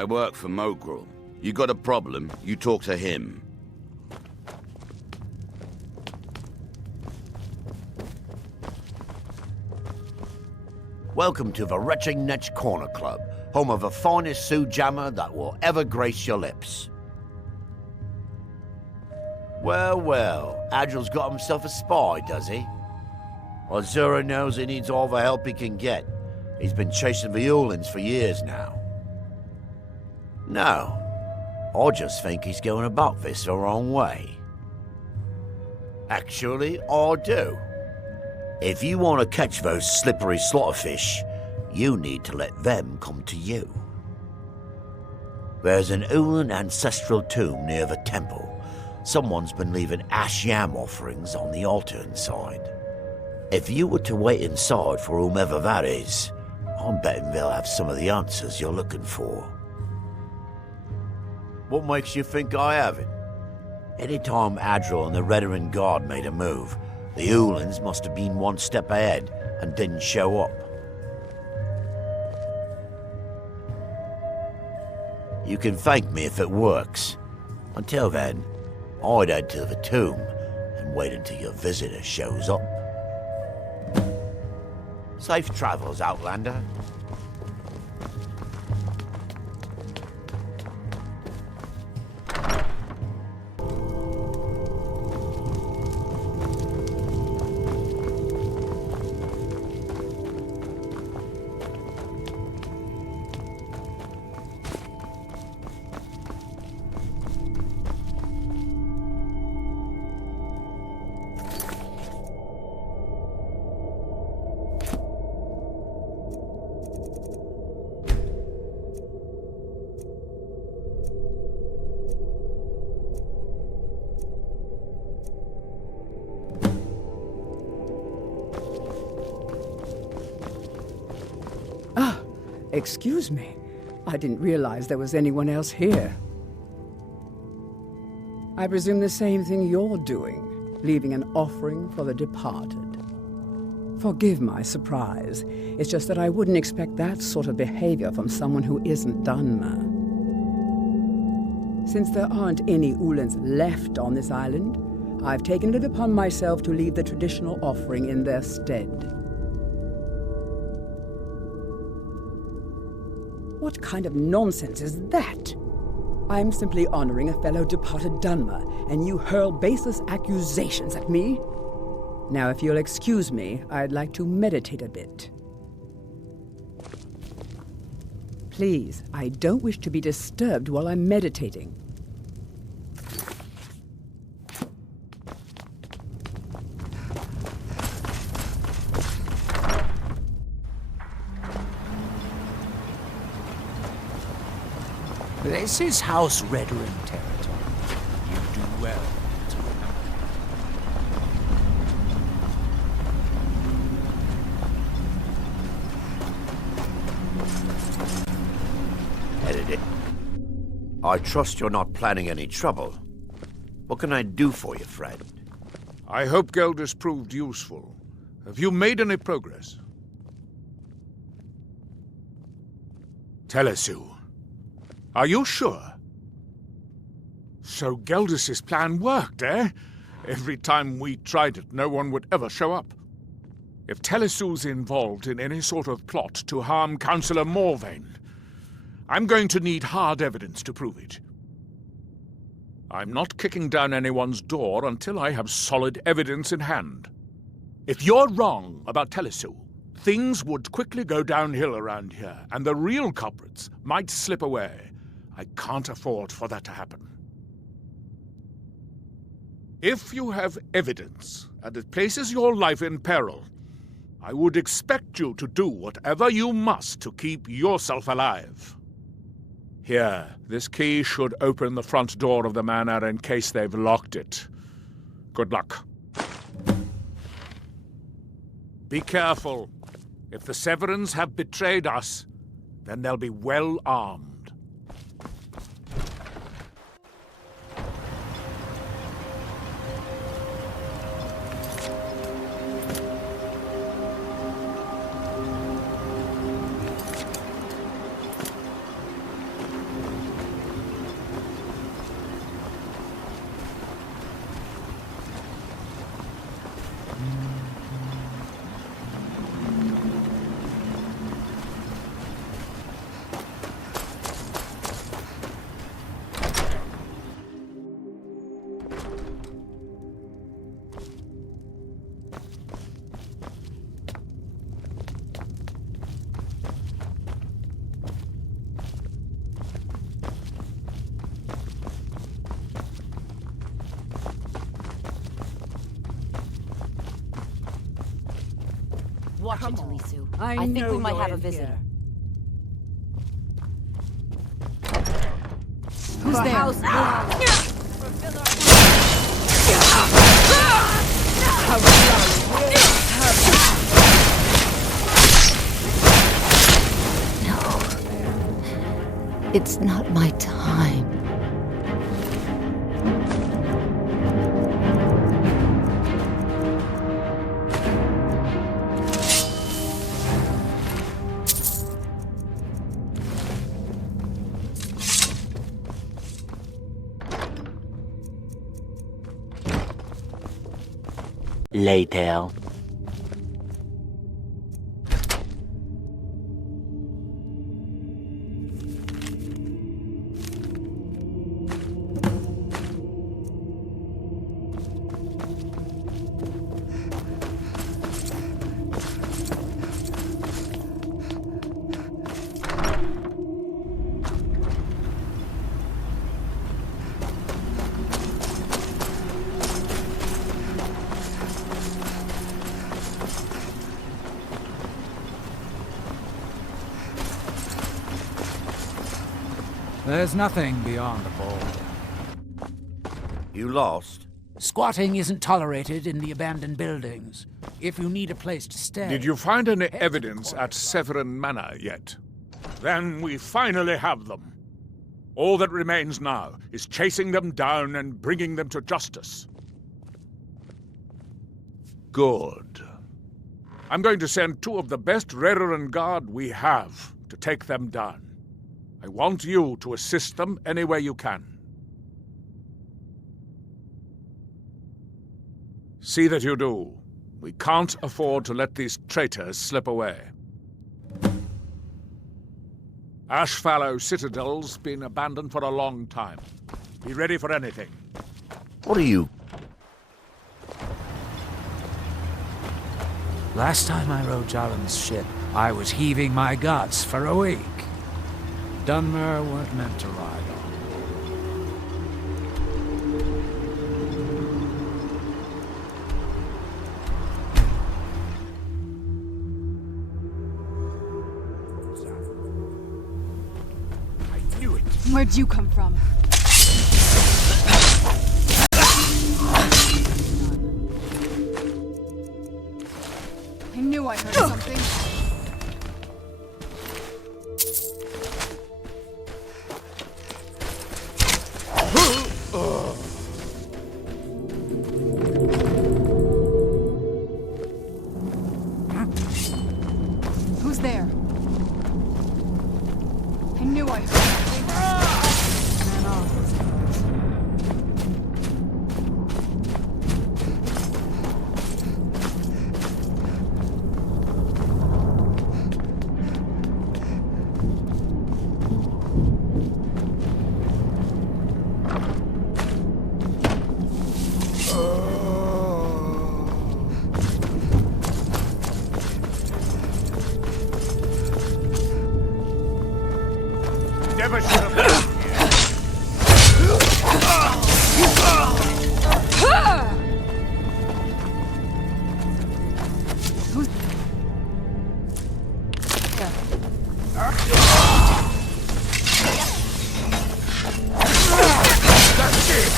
I work for Mogrel. You got a problem, you talk to him. Welcome to the Retching Netch Corner Club, home of the finest Sioux jammer that will ever grace your lips. Well, well, Agil's got himself a spy, does he? Well, Zura knows he needs all the help he can get. He's been chasing the Ulins for years now. No, I just think he's going about this the wrong way. Actually, I do. If you want to catch those slippery slaughterfish, you need to let them come to you. There's an Ulin ancestral tomb near the temple. Someone's been leaving ash yam offerings on the altar inside. If you were to wait inside for whomever that is, I'm betting they'll have some of the answers you're looking for. What makes you think I have it? Anytime Adril and the Redarin Guard made a move, the Ulins must have been one step ahead and didn't show up. You can thank me if it works. Until then, I'd head to the tomb and wait until your visitor shows up. Safe travels, Outlander. Excuse me. I didn't realize there was anyone else here. I presume the same thing you're doing, leaving an offering for the departed. Forgive my surprise. It's just that I wouldn't expect that sort of behavior from someone who isn't Dunmer. Since there aren't any Ulins left on this island, I've taken it upon myself to leave the traditional offering in their stead. What kind of nonsense is that? I'm simply honoring a fellow departed Dunmer, and you hurl baseless accusations at me? Now, if you'll excuse me, I'd like to meditate a bit. Please, I don't wish to be disturbed while I'm meditating. This is House Redarin territory. You do well to remember. Edited. I trust you're not planning any trouble. What can I do for you, friend? I hope Gelders proved useful. Have you made any progress? Telesu. Are you sure? So Gelders' plan worked, eh? Every time we tried it, no one would ever show up. If Telesu's involved in any sort of plot to harm Councillor Morvain, I'm going to need hard evidence to prove it. I'm not kicking down anyone's door until I have solid evidence in hand. If you're wrong about Telesu, things would quickly go downhill around here, and the real culprits might slip away. I can't afford for that to happen. If you have evidence, and it places your life in peril, I would expect you to do whatever you must to keep yourself alive. Here, this key should open the front door of the manor in case they've locked it. Good luck. Be careful. If the Severins have betrayed us, then they'll be well armed. Watch it, Talisu. I think know we might you're have a in visitor. Who's The there? house. No. It's not my time. Later. There's nothing beyond the border. You lost? Squatting isn't tolerated in the abandoned buildings. If you need a place to stay... Did you find any head to the evidence at Severin Manor yet? Then we finally have them. All that remains now is chasing them down and bringing them to justice. Good. I'm going to send 2 of the best Rerenguard Guard we have to take them down. I want you to assist them any way you can. See that you do. We can't afford to let these traitors slip away. Ashfallow Citadel's been abandoned for a long time. Be ready for anything. What are you? Last time I rode Jalen's ship, I was heaving my guts for a week. Dunmer weren't meant to ride on. I knew it. Where'd you come from? I knew I heard something. Who's there? I knew I heard something. Never should have left here. That's it.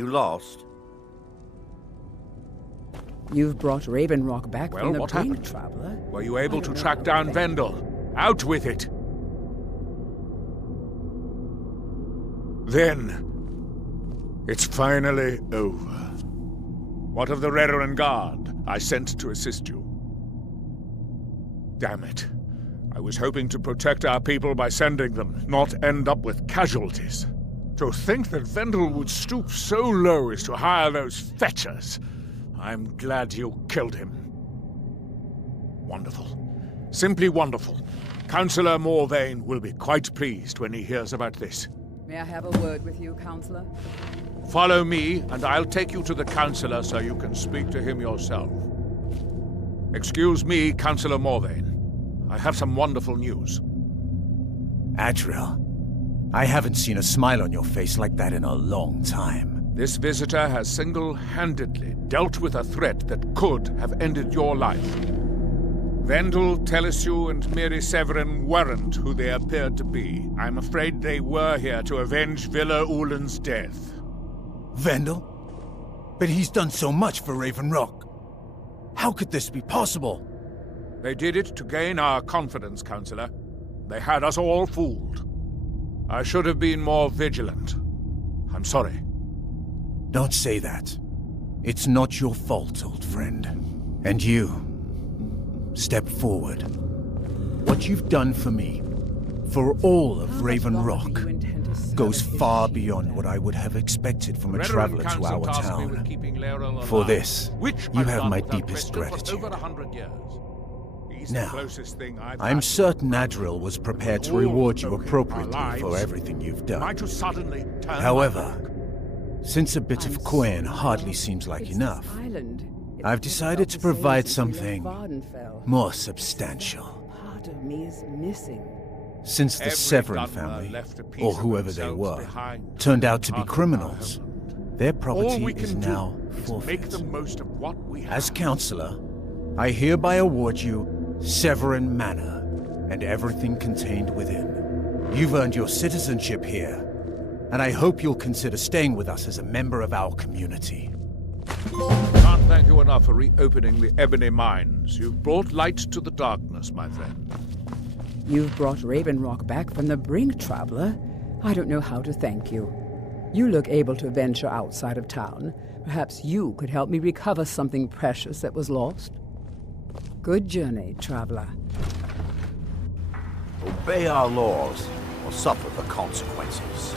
You lost? You've brought Raven Rock back Well, from the what brink, happened? traveler. Were you able I to don't know track how down thank Vendel? Out with it! Then, it's finally over. What of the Reverend Guard I sent to assist you? Damn it. I was hoping to protect our people by sending them, not end up with casualties. To think that Vendel would stoop so low as to hire those fetchers. I'm glad you killed him. Wonderful. Simply wonderful. Councillor Morvain will be quite pleased when he hears about this. May I have a word with you, Counselor? Follow me, and I'll take you to the Councillor so you can speak to him yourself. Excuse me, Councillor Morvain. I have some wonderful news. Adriel, I haven't seen a smile on your face like that in a long time. This visitor has single-handedly dealt with a threat that could have ended your life. Vendel, Telesue, and Miri Severin weren't who they appeared to be. I'm afraid they were here to avenge Villa Ulen's death. Vendel? But he's done so much for Raven Rock. How could this be possible? They did it to gain our confidence, Councillor. They had us all fooled. I should have been more vigilant. I'm sorry. Don't say that. It's not your fault, old friend. And you, step forward. What you've done for me, for all of Raven Rock, goes far beyond what I would have expected from a traveler to our town. For this, you have my deepest gratitude. Now, I'm certain Adriel was prepared to reward you appropriately for everything you've done. However, since a bit of coin hardly seems like enough, I've decided to provide something more substantial. Part of me is missing. Since the Severin family, or whoever they were, turned out to be criminals, their property is now forfeit. As Counselor, I hereby award you Severin Manor and everything contained within. You've earned your citizenship here, and I hope you'll consider staying with us as a member of our community. Can't thank you enough for reopening the Ebony Mines. You've brought light to the darkness, my friend. You've brought Raven Rock back from the brink, traveler. I don't know how to thank you. You look able to venture outside of town. Perhaps you could help me recover something precious that was lost. Good journey, traveler. Obey our laws, or suffer the consequences.